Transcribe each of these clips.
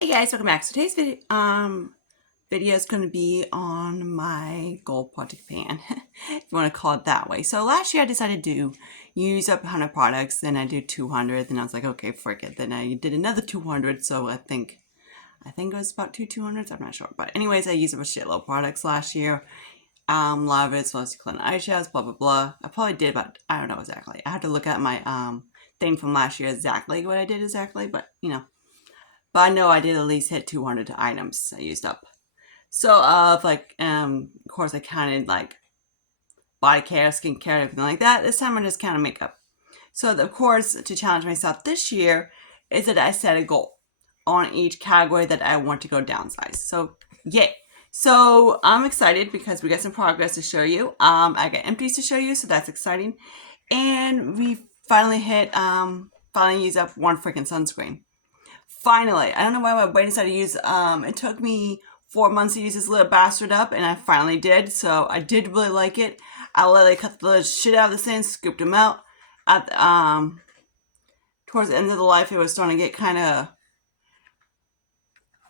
Hey guys, welcome back. So today's video is going to be on my gold project pan, if you want to call it that way. So last year I decided to use up 100 products, then I did 200, then I was like, okay, frick it. Then I did another 200, so I think it was about 200s, I'm not sure. But anyways, I used up a shitload of products last year. A lot of it's supposed to clean eyeshadows, blah, blah, blah. I probably did about, I don't know exactly. I had to look at my thing from last year exactly what I did exactly, but But I know I did at least hit 200 items I used up. So, of course, I counted like body care, skincare, everything like that. This time I just counted makeup. So, of course, to challenge myself this year is that I set a goal on each category that I want to go downsize. So, yay. So, I'm excited because we got some progress to show you. I got empties to show you, so that's exciting. And we finally finally used up one freaking sunscreen. Finally, I don't know why my brain decided to use. It took me 4 months to use this little bastard up, and I finally did. So I did really like it. I literally cut the shit out of the thing, scooped them out. At towards the end of the life, it was starting to get kind of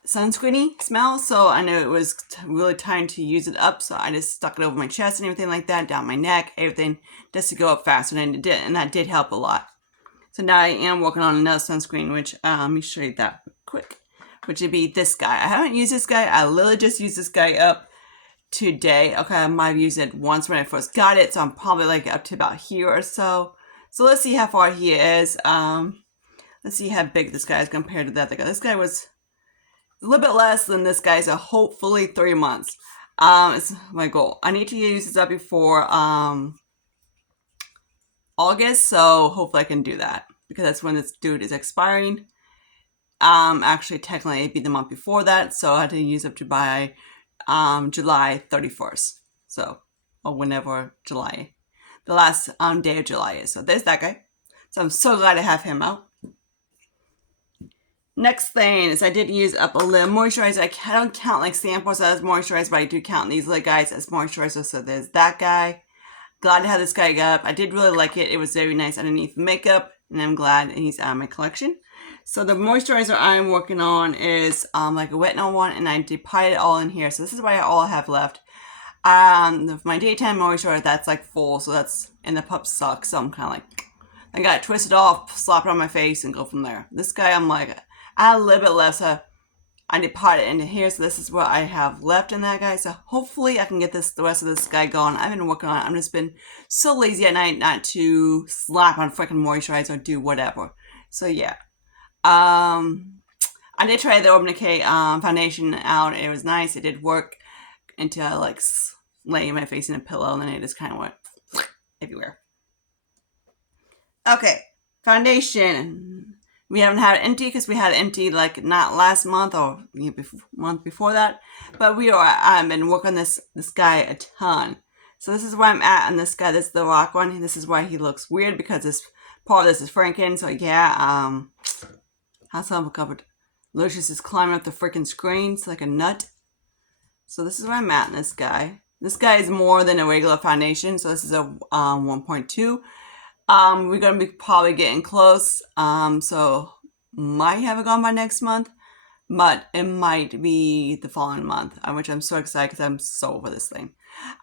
sunscreeny smell. So I knew it was really time to use it up. So I just stuck it over my chest and everything like that, down my neck, everything, just to go up faster. And that did help a lot. So now I am working on another sunscreen, which let me show you that quick, which would be this guy. I haven't used this guy. I literally just used this guy up today. Okay, I might have used it once when I first got it, so I'm probably like up to about here or so. So let's see how far he is. Let's see how big this guy is compared to that guy. This guy was a little bit less than this guy, so hopefully 3 months. It's my goal. I need to use this up before August, so hopefully I can do that because that's when this dude is expiring. Actually, technically, it'd be the month before that, so I had to use up to by July 31st. So, or whenever July, the last day of July is. So there's that guy. So I'm so glad to have him out. Next thing is I did use up a little moisturizer. I don't count like samples as moisturizer, but I do count these little guys as moisturizer. So there's that guy. Glad to have this guy up. I did really like it. It was very nice underneath makeup, and I'm glad he's out of my collection. So the moisturizer I'm working on is like a retinol one, and I did put it all in here. So this is what all I have left. My daytime moisturizer, that's like full, so that's, and the pup sucks. So I'm kind of like, I got it twisted off, slap it on my face, and go from there. This guy, I'm like, I had a little bit left, so I did pot it into here, so this is what I have left in that guy. So hopefully I can get the rest of this guy going. I've been working on it. I've just been so lazy at night not to slap on freaking moisturizer or do whatever. So yeah. I did try the Urban Decay foundation out. It was nice. It did work until I like lay my face in a pillow, and then it just kind of went everywhere. Okay, foundation. We haven't had it empty because we had it empty like not last month or month before that. But I've been working on this guy a ton. So this is where I'm at on this guy. This is the rock one. This is why he looks weird because this part of this is Franken. So yeah, how's some covered? Lucius is climbing up the freaking screens like a nut. So this is where I'm at in this guy. This guy is more than a regular foundation. So this is a 1.2. We're gonna be probably getting close. So might have it gone by next month, but it might be the following month, which I'm so excited because I'm so over this thing.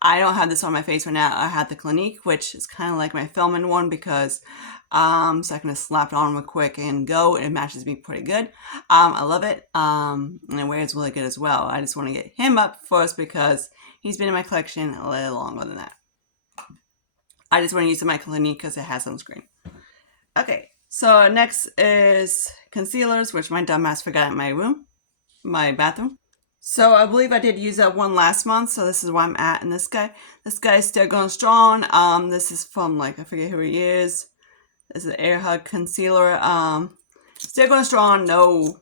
I don't have this on my face right now. I have the Clinique, which is kind of like my filming one because so I can just slap it on real quick and go. It matches me pretty good. I love it. And it wears really good as well. I just want to get him up first because he's been in my collection a little longer than that. I just want to use my Clinique because it has sunscreen. Okay, so next is concealers, which my dumbass forgot in my bathroom. So I believe I did use that one last month, so this is where I'm at in this guy. This guy is still going strong. This is from like, I forget who he is. This is an Air Hug concealer. Still going strong, no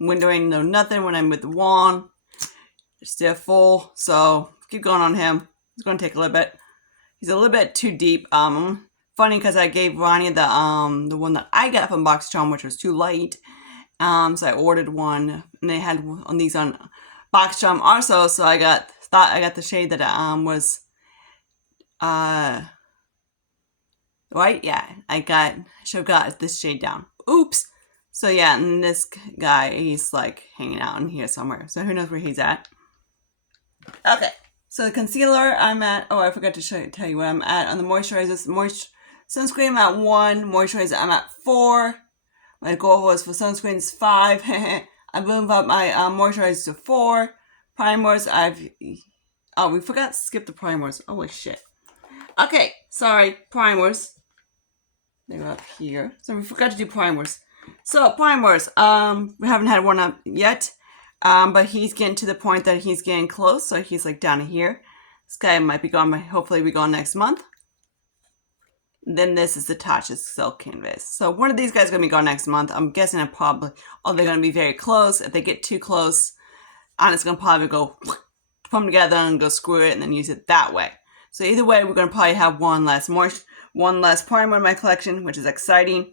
windowing, no nothing when I'm with the wand. It's still full, so keep going on him. It's going to take a little bit. He's a little bit too deep. Funny because I gave Ronnie the one that I got from BoxyCharm, which was too light. So I ordered one, and they had on these on BoxyCharm also. So I thought I got the shade that was white. Yeah, should have got this shade down. Oops. So yeah, and this guy, he's like hanging out in here somewhere. So who knows where he's at. Okay, so the concealer I'm at, oh, I forgot to tell you where I'm at on the moisturizers. Sunscreen I'm at 1, moisturizer I'm at 4. My goal was for sunscreens 5. I moved up my moisturizers to 4. Primers, we forgot to skip the primers. Oh, shit. Okay, sorry, primers. They're up here. So we forgot to do primers. So primers, we haven't had one up yet. But he's getting to the point that he's getting close, so he's like down here. This guy might be gone, hopefully be gone next month. Then this is the Tatcha Silk Canvas. So one of these guys is going to be gone next month. I'm guessing they're going to be very close. If they get too close, I'm just going to probably go put them together and go screw it and then use it that way. So either way, we're going to probably have one less primer in my collection, which is exciting.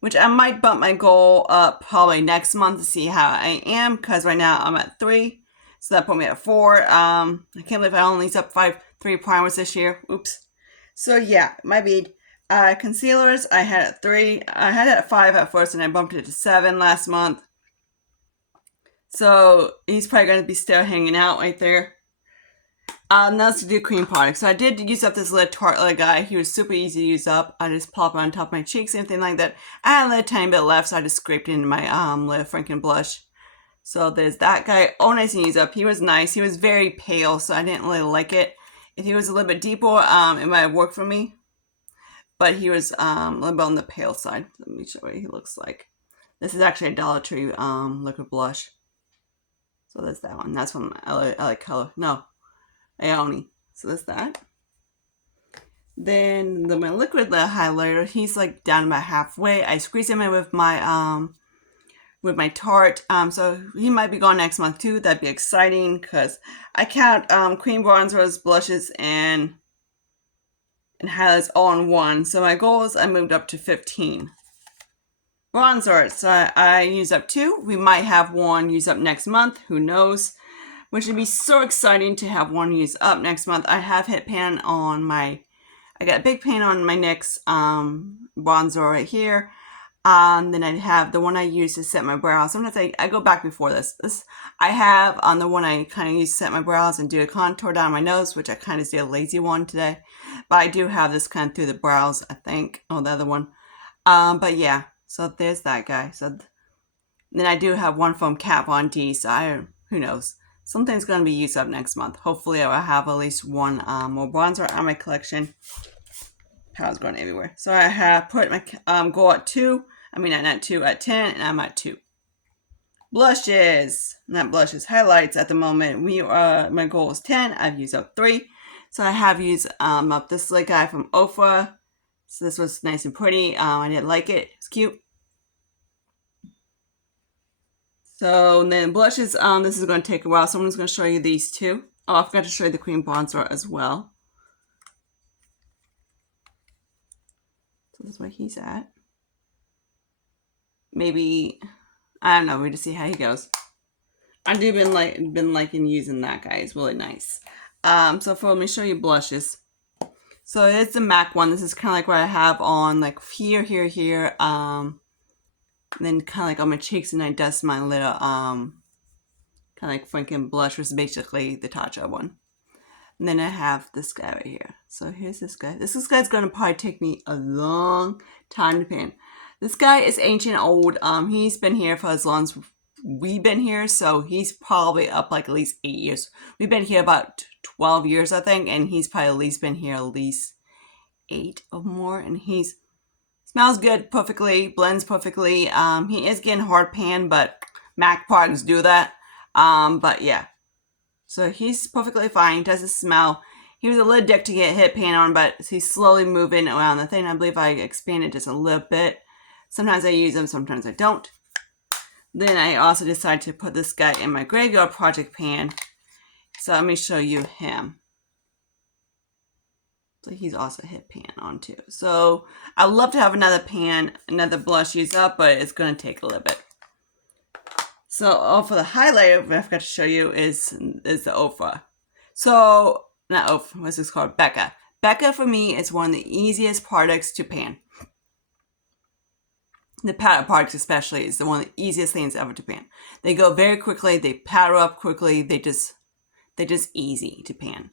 Which I might bump my goal up probably next month to see how I am, because right now I'm at 3. So that put me at 4. I can't believe I only used up 3 primers this year. Oops. So yeah, my bead. Concealers, I had at 3. I had it at 5 at first, and I bumped it to 7 last month. So he's probably going to be still hanging out right there. Now let's do cream products. So I did use up this little Tartelette guy. He was super easy to use up. I just pop it on top of my cheeks, anything like that. I had a little tiny bit left, so I just scraped it into my little Franken blush. So there's that guy. Oh, nice to use up. He was nice. He was very pale, so I didn't really like it. If he was a little bit deeper, it might have worked for me. But he was a little bit on the pale side. Let me show you what he looks like. This is actually a Dollar Tree liquid blush. So that's that one. That's from LA Color. No. Aoni. So that's that. Then my liquid highlighter, he's like down about halfway. I squeeze him in with my Tarte. So he might be gone next month too. That'd be exciting because I count cream bronzers, blushes, and highlights all in one. So my goal is I moved up to 15. Bronzers, so I used up 2. We might have one used up next month. Who knows? Which would be so exciting to have one used up next month. I have hit pan on I got a big pan on my NYX bronzer right here. Then I have the one I use to set my brows. Sometimes I go back before this. I have on the one I kind of use to set my brows and do a contour down my nose, which I kind of did a lazy one today. But I do have this kind of through the brows, I think. Oh, the other one. But yeah, so there's that guy. So then I do have one from Kat Von D, so who knows. Something's going to be used up next month. Hopefully, I will have at least one more bronzer on my collection. Power's going everywhere. So I have put my goal at 2. I mean, not 2, at 10, and I'm at 2. Blushes. Not blushes. Highlights at the moment. My goal is 10. I've used up 3. So I have used up this little guy from Ofra. So this was nice and pretty. I didn't like it. It's cute. So then blushes, this is going to take a while, so I'm just going to show you these 2. Oh, I forgot to show you the cream bronzer as well. So this is where he's at. Maybe, I don't know, we'll just see how he goes. I do been liking using that guy. It's really nice. So let me show you blushes. So it's the MAC one. This is kind of like what I have on like here, and then kind of like on my cheeks, and I dust my little kind of like Franken blush, which is basically the Tatcha one. And then I have this guy right here. So here's this guy. This guy's gonna probably take me a long time to pan. This guy is ancient old. He's been here for as long as we've been here, so he's probably up like at least 8 years. We've been here about 12 years, I think, and he's probably at least been here at least 8 or more. And he's smells good perfectly, blends perfectly. He is getting hard pan, but MAC products do that. But yeah. So he's perfectly fine. Doesn't smell. He was a little dick to get hit pan on, but he's slowly moving around the thing. I believe I expanded just a little bit. Sometimes I use them, sometimes I don't. Then I also decided to put this guy in my Graveyard Project pan. So let me show you him. So he's also hit pan on too. So I'd love to have another blush used up, but it's going to take a little bit. So for the highlighter, what I forgot to show you is the Ofra. So, not Ofra, what's this called? Becca. Becca for me is one of the easiest products to pan. The powder products especially is one of the easiest things ever to pan. They go very quickly, they powder up quickly, they're just easy to pan.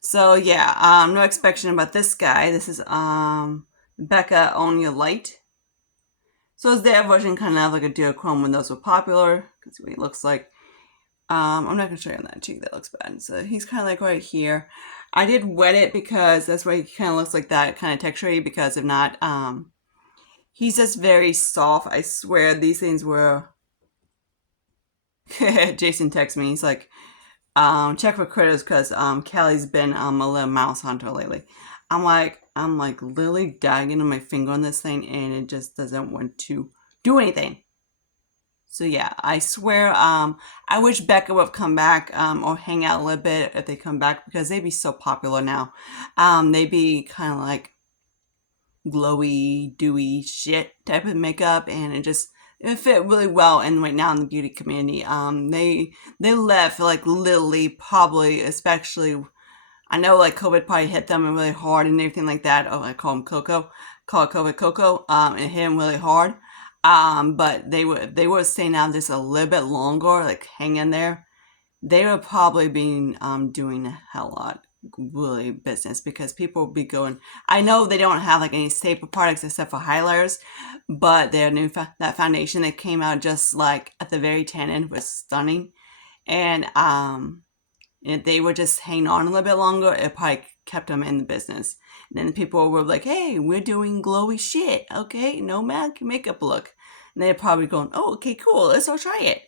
So yeah, no expectation about this guy. This is Becca Onya Light. So it's their version, kind of like a duochrome when those were popular. That's what he looks like. I'm not going to show you on that cheek, that looks bad. So he's kind of like right here. I did wet it because that's why he kind of looks like that kind of texture, because if not, he's just very soft. I swear these things were... Jason texts me, he's like, check for critters because Callie's been a little mouse hunter lately. I'm like literally dagging on my finger on this thing and it just doesn't want to do anything. So yeah, I swear, I wish Becca would come back or hang out a little bit if they come back, because they'd be so popular now. They'd be kind of like glowy, dewy shit type of makeup, and it fit really well in right now in the beauty community. They left like literally, probably, especially, I know like COVID probably hit them really hard and everything like that. Oh, I call him Coco. Call it COVID Coco. It hit him really hard. But they were staying out just a little bit longer, like hang in there, they were probably being doing a hell lot really business, because people will be going. I know they don't have like any staple products except for highlighters, but their new that foundation that came out just like at the very tail end was stunning, and if they were just hanging on a little bit longer, it probably kept them in the business. And then people were like, hey, we're doing glowy shit, okay? No makeup look. And they're probably going, oh, okay, cool, let's all try it,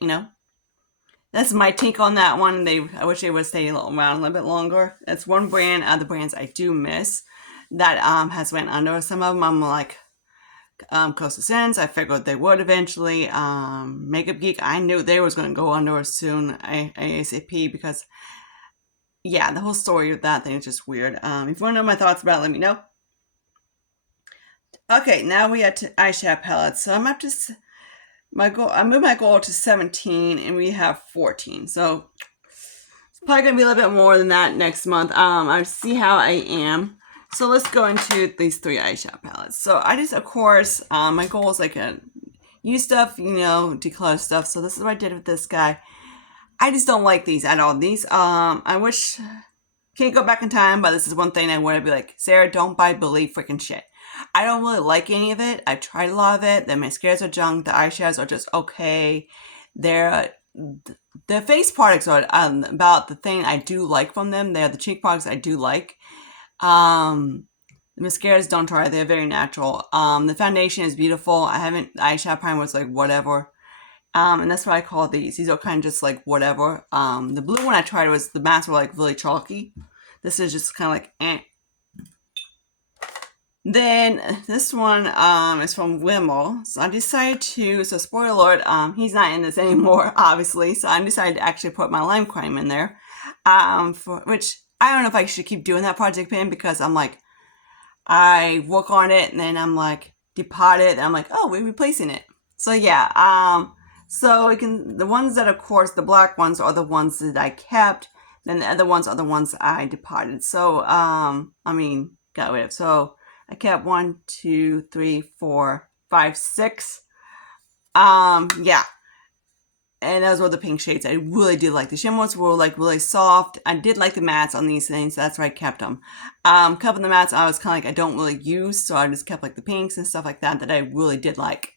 That's my take on that one. I wish they would stay around a little bit longer. That's one brand out of the brands I do miss that has went under. Some of them I'm like, Coastal Scents, I figured they would eventually. Makeup Geek, I knew they was going to go under soon, ASAP, because yeah, the whole story of that thing is just weird. If you want to know my thoughts about it, let me know. Okay, now we have eyeshadow palettes. So I'm up to I moved my goal to 17, and we have 14. So it's probably gonna be a little bit more than that next month. I see how I am. So let's go into these 3 eyeshadow palettes. So I just, of course, my goal is like use stuff, declutter stuff. So this is what I did with this guy. I just don't like these at all. These, I wish, can't go back in time, but this is one thing I want to be like, Sarah, don't buy Believe freaking shit. I don't really like any of it. I've tried a lot of it. The mascaras are junk. The eyeshadows are just okay. The face products are about the thing I do like from them. They're the cheek products I do like. The mascaras, don't try. They're very natural. The foundation is beautiful. The eyeshadow primer was like whatever. And that's what I call these. These are kind of just like whatever. The blue one I tried the mats were like really chalky. This is just kind of like eh. Then this one is from Wimmel. So I decided so spoiler alert, he's not in this anymore, obviously. So I decided to actually put my lime crime in there. Which I don't know if I should keep doing that project pan, because I'm like, I work on it and then I'm like, depot it, and I'm like, oh, we're replacing it. So yeah, so the ones that, of course, the black ones are the ones that I kept. Then the other ones are the ones I departed. So, got rid of. So I kept 1, 2, 3, 4, 5, 6. Yeah. And those were the pink shades. I really did like the shimmers were like really soft. I did like the mattes on these things. So that's why I kept them. A couple of the mattes I was kind of like, I don't really use. So I just kept like the pinks and stuff like that I really did like.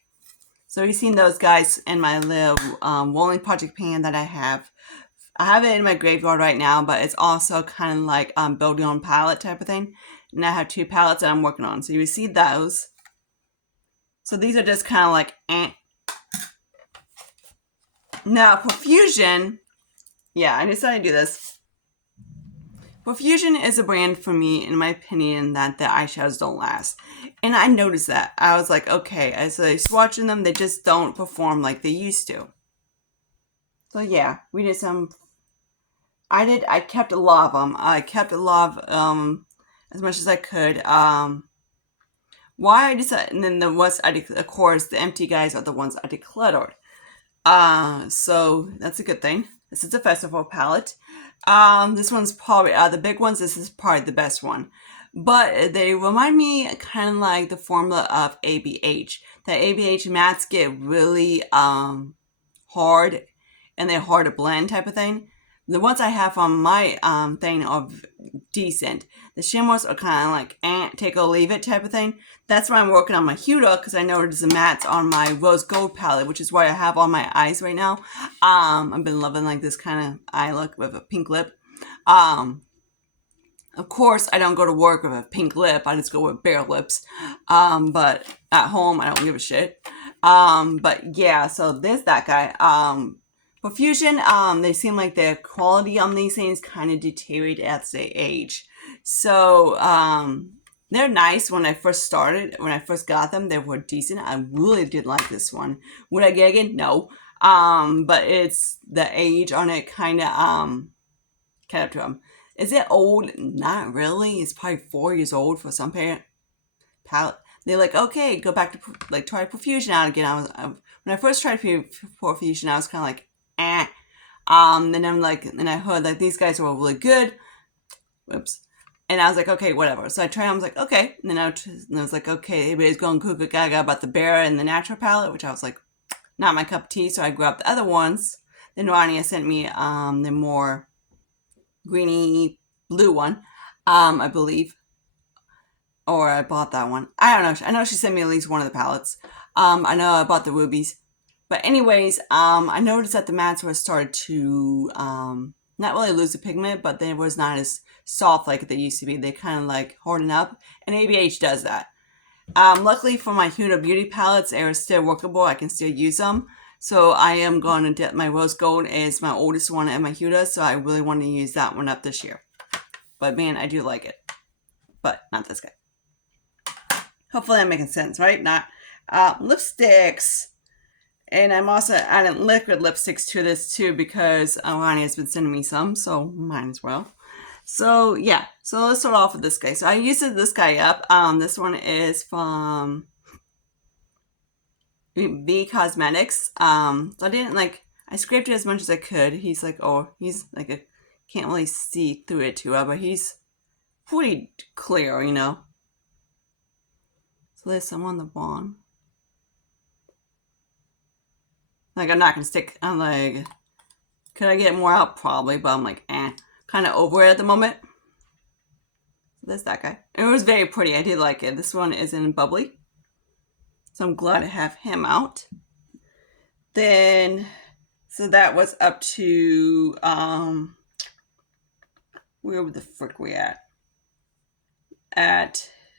So you've seen those guys in my little rolling project pan that I have. I have it in my graveyard right now, but it's also kind of like building on palette type of thing. And I have 2 palettes that I'm working on. So you see those. So these are just kind of like eh. Now Profusion, yeah, I decided to do this. Profusion is a brand for me, in my opinion, that the eyeshadows don't last. And I noticed that. I was like, okay, as I was swatching them, they just don't perform like they used to. So yeah, we did some. I kept a lot of them. I kept a lot of as much as I could. Why I decided, and then the ones of course, the empty guys are the ones I decluttered. So that's a good thing. This is a festival palette. This one's probably the big ones. This is probably the best one. but they remind me kind of like the formula of ABH. That ABH mattes get really hard, and they're hard to blend type of thing. The ones I have on my thing are decent. The shimmers are kind of like take or leave it type of thing. That's why I'm working on my Huda, because I noticed the mattes on my rose gold palette, which is what I have on my eyes right now. I've been loving like this kind of eye look with a pink lip. Of course, I don't go to work with a pink lip. I just go with bare lips. But at home, I don't give a shit. But yeah, so there's that guy. For Fusion, they seem like the quality on these things kind of deteriorate as they age. So, they're nice when I first started. When I first got them, they were decent. I really did like this one. Would I get it again? No. But it's the age on it kind of, kind of to them. Is it old? Not really. It's probably 4 years old for some palette. They're like, okay, go back to like try Profusion out again. When I first tried Profusion, I was kind of like, eh. Then I'm like, and I heard that these guys were really good. Whoops. And I was like, okay, whatever. So I tried. I was like, okay. And then I was like, okay, everybody's going cuckoo gaga about the Bear and the Natural palette, which I was like, not my cup of tea. So I grabbed the other ones. Then Rania sent me the more greeny blue one, I believe. Or I bought that one. I don't know. I know she sent me at least one of the palettes. I know I bought the rubies. But anyways, I noticed that the mattes were started to not really lose the pigment, but they was not as soft like they used to be. They kind of like harden up, and ABH does that. Luckily for my Huda Beauty palettes, they are still workable. I can still use them. So I am going to get my Rose Gold is my oldest one at my Huda, so I really want to use that one up this year. But man, I do like it. But not this guy. Hopefully I'm making sense, right? Not lipsticks. And I'm also adding liquid lipsticks to this too because Ronnie has been sending me some, so might as well. So yeah, so let's start off with this guy. So I used this guy up. This one is from V Cosmetics. So I didn't I scraped it as much as I could. He's like can't really see through it too well, but he's pretty clear, you know. So there's some on the bottom. Like, I'm not gonna stick, I'm like, could I get more out? Probably, but I'm like, kind of over it at the moment. So there's that guy. It was very pretty. I did like it. This one is in Bubbly. So I'm glad to have him out. Then, so that was up to, where the frick we at?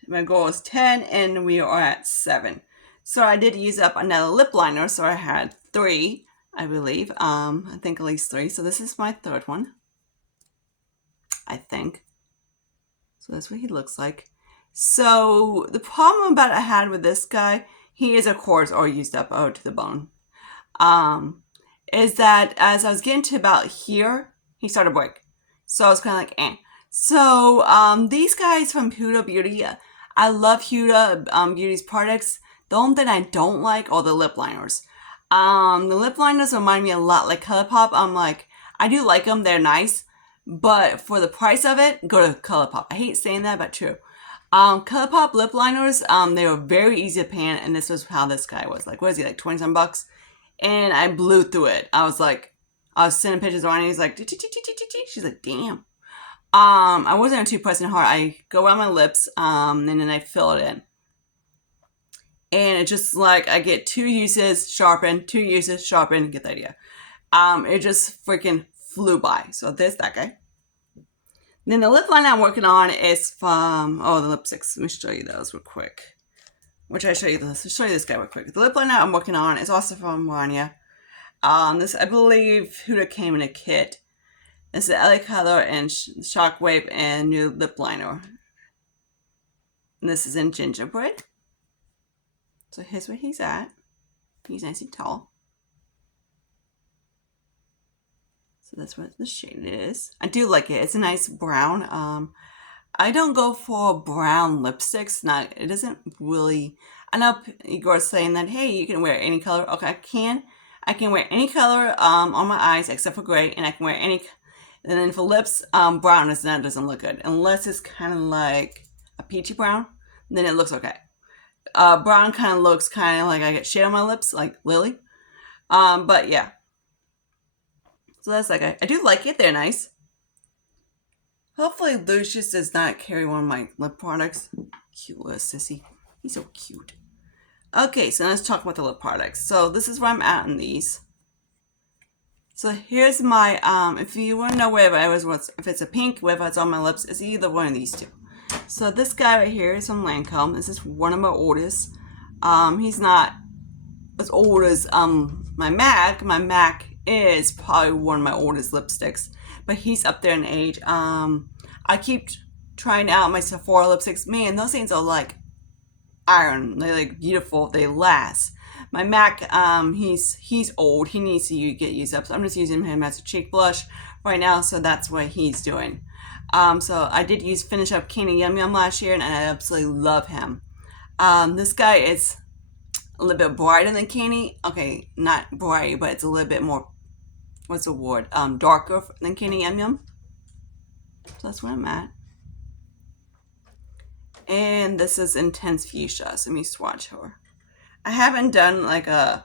My goal is 10, and we are at 7. So I did use up another lip liner, so I had 3, I believe. I think at least 3. So this is my third one, I think. So that's what he looks like. So the problem about I had with this guy, he is of course all used up to the bone. Is that as I was getting to about here, he started to break. So I was kind of like, So these guys from Huda Beauty, I love Huda Beauty's products. The only thing I don't like are the lip liners. The lip liners remind me a lot like ColourPop. I'm like, I do like them. They're nice. But for the price of it, go to ColourPop. I hate saying that, but true. ColourPop lip liners, they were very easy to pan, and this was how this guy was. Like, what is he, like 20-some bucks? And I blew through it. I was sending pictures on, and he's like, she's like, damn. I wasn't too pressing hard. I go around my lips, and then I fill it in. And it's just like, I get 2 uses, sharpen, 2 uses, sharpen, get the idea. It just freaking flew by. So there's that guy. Then the lip liner I'm working on is from, the lipsticks. Let me show you those real quick. Which I show you this. I'll show you this guy real quick. The lip liner I'm working on is also from Rania. This, I believe, Huda came in a kit. This is LA Color and Shockwave and new lip liner. And this is in Gingerbread. So here's where he's at. He's nice and tall. So that's what the shade is. I do like it. It's a nice brown. I don't go for brown lipsticks. It doesn't really. I know Igor's saying that, hey, you can wear any color. Okay, I can. I can wear any color on my eyes except for gray, and I can wear any. And then for lips, brown doesn't look good unless it's kind of like a peachy brown, then it looks okay. Brown kind of looks kind of like I get shade on my lips, like Lily. But yeah. So that's okay. I do like it. They're nice. Hopefully Lucius does not carry one of my lip products. Cute little sissy. He's so cute. Okay, so let's talk about the lip products. So this is where I'm at in these. So here's my, if you want to know whether if it's a pink, whether it's on my lips, it's either one of these two. So this guy right here is from Lancome. This is one of my oldest. He's not as old as my MAC. My MAC is probably one of my oldest lipsticks, but he's up there in age. I keep trying out my Sephora lipsticks. Man, those things are like iron. They're like beautiful. They last. My MAC, he's old. He needs to get used up. So I'm just using him as a cheek blush right now. So that's what he's doing. So I did finish up Candy Yum Yum last year, and I absolutely love him. This guy is a little bit brighter than Candy. Okay, not bright, but it's a little bit more, what's the word? Darker than Candy Yum Yum. So that's where I'm at. And this is Intense Fuchsia. So let me swatch her. I haven't done like the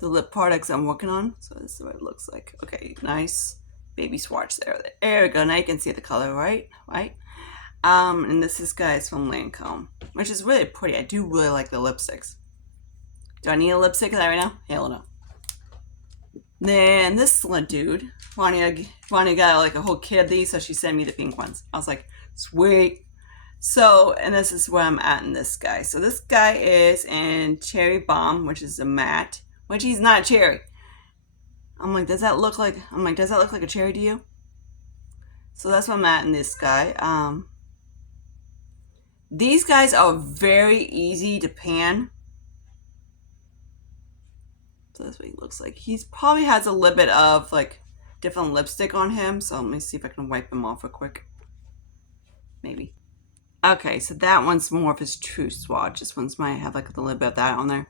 lip products I'm working on. So this is what it looks like. Okay, nice baby swatch there. There we go. Now you can see the color, right? Right? And this guy's from Lancome, which is really pretty. I do really like the lipsticks. Do I need a lipstick right now? Hell no. Then this one dude, Vanya got like a whole kit of these, so she sent me the pink ones. I was like, sweet. So, and this is where I'm at in this guy. So this guy is in Cherry Bomb, which is a matte, which he's not cherry. I'm like, does that look like a cherry to you? So that's what I'm at in this guy. These guys are very easy to pan. So that's what he looks like. He probably has a little bit of like different lipstick on him. So let me see if I can wipe him off real quick. Maybe. Okay, so that one's more of his true swatch. This one's might have like a little bit of that on there.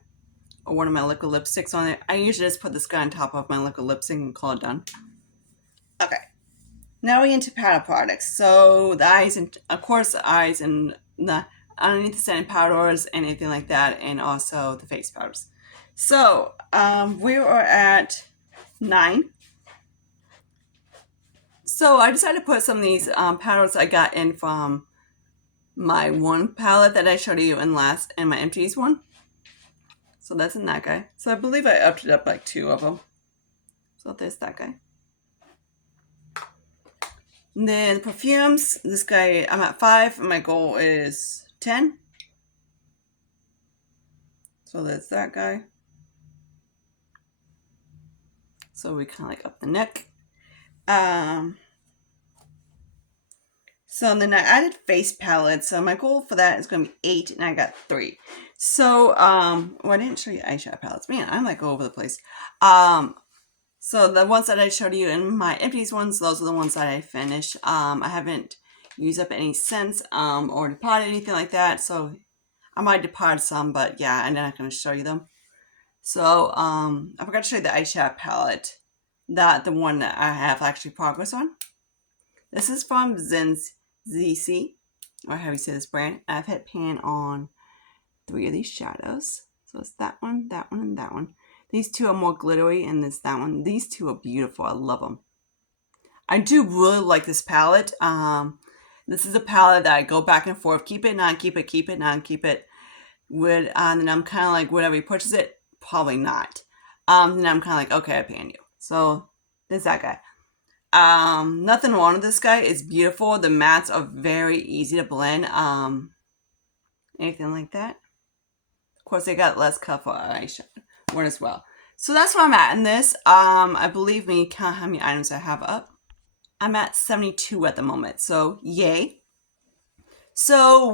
Or one of my liquid lipsticks on there. I usually just put this guy on top of my liquid lipstick and call it done. Okay. Now we're into powder products. So the eyes, and of course the eyes and the underneath the setting powders, anything like that, and also the face powders. So we are at 9. So I decided to put some of these powders I got in from my one palette that I showed you in my empties one. So that's in that guy. So I believe I upped it up like 2 of them. So there's that guy. And then perfumes, this guy, I'm at 5, and my goal is 10. So that's that guy. So we kind of like up the neck. So then I added face palettes. So my goal for that is going to be 8, and I got 3. So, well, I didn't show you eyeshadow palettes. Man, I'm like all over the place. So the ones that I showed you in my empties ones, those are the ones that I finished. I haven't used up any scents or departed anything like that. So I might depart some, but yeah, I'm not going to show you them. So I forgot to show you the eyeshadow palette. The one that I have actually progress on. This is from Zen's ZC, or how you say this brand. I've had pan on 3 of these shadows. So it's that one, and that one. These 2 are more glittery, and that one. These 2 are beautiful. I love them. I do really like this palette. This is a palette that I go back and forth. Keep it, not keep it, keep it, not keep it. And then I'm kind of like, whatever he purchase it, probably not. Then I'm kind of like, okay, I pan you. So there's that guy. Nothing wrong with this guy. It's beautiful. The mattes are very easy to blend. Anything like that. Of course, they got less colorful eyeshadow one as well. So that's where I'm at in this. I believe when you count how many items I have up, I'm at 72 at the moment. So yay. So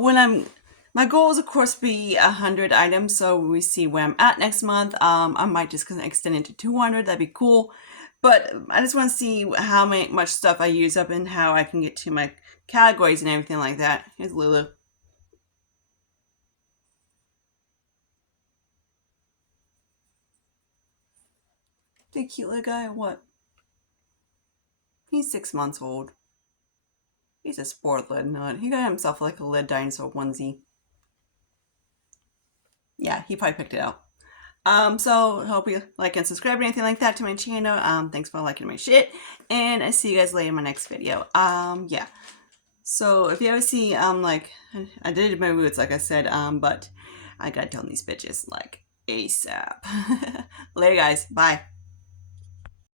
my goal is of course be 100 items. So we see where I'm at next month. I might just extend it to 200. That'd be cool. But I just want to see how much stuff I use up and how I can get to my categories and everything like that. Here's Lulu. The cute little guy or what? He's 6 months old. He's a sport lid nut. He got himself like a lid dinosaur onesie. Yeah, he probably picked it out. So hope you like and subscribe or anything like that to my channel. Thanks for liking my shit, and I see you guys later in my next video. Yeah. So if you ever see, like, I did my roots, like I said, but I gotta tell these bitches, like, ASAP. Later, guys. Bye.